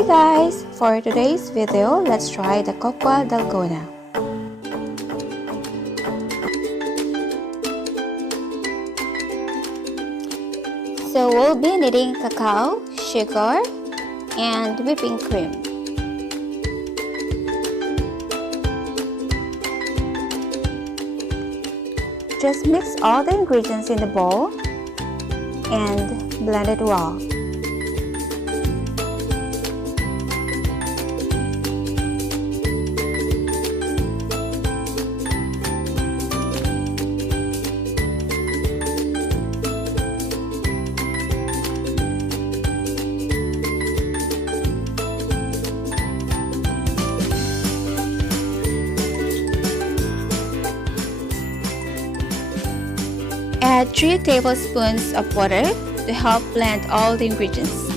Hi guys! For today's video, let's try the cocoa dalgona. So we'll be needing cacao, sugar, and whipping cream. Just mix all the ingredients in the bowl and blend it well. Add 3 tablespoons of water to help blend all the ingredients.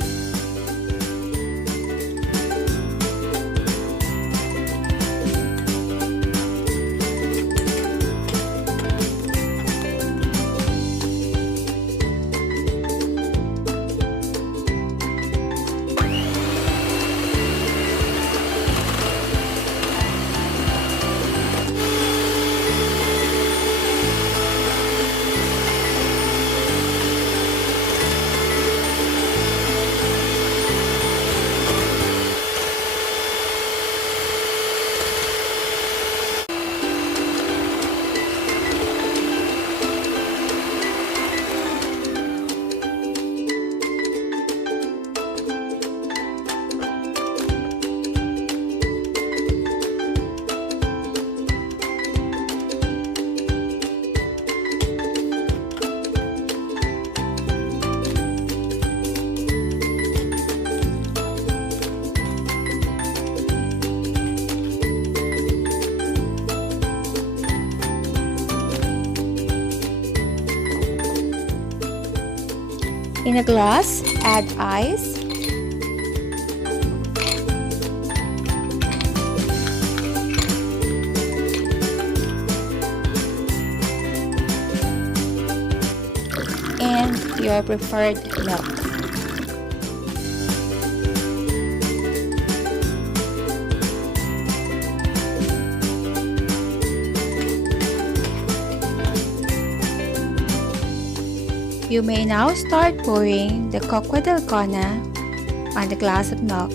In a glass, add ice, and your preferred milk. You may now start pouring the cocoa dalgona on the glass of milk.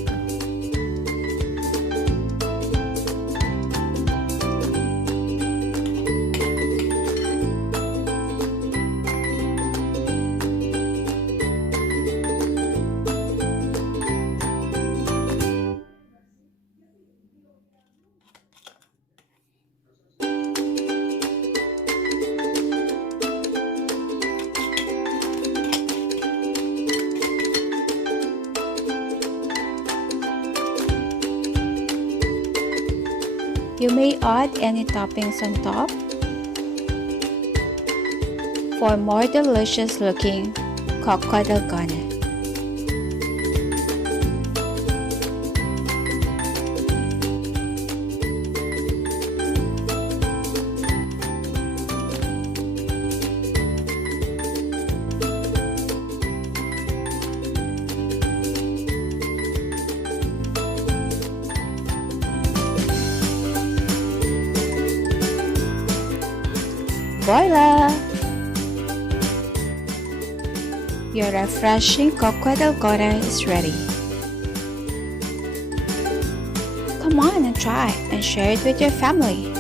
You may add any toppings on top for more delicious looking cocoa dalgona. Voila! Your refreshing cocoa dalgona is ready. Come on and try and share it with your family.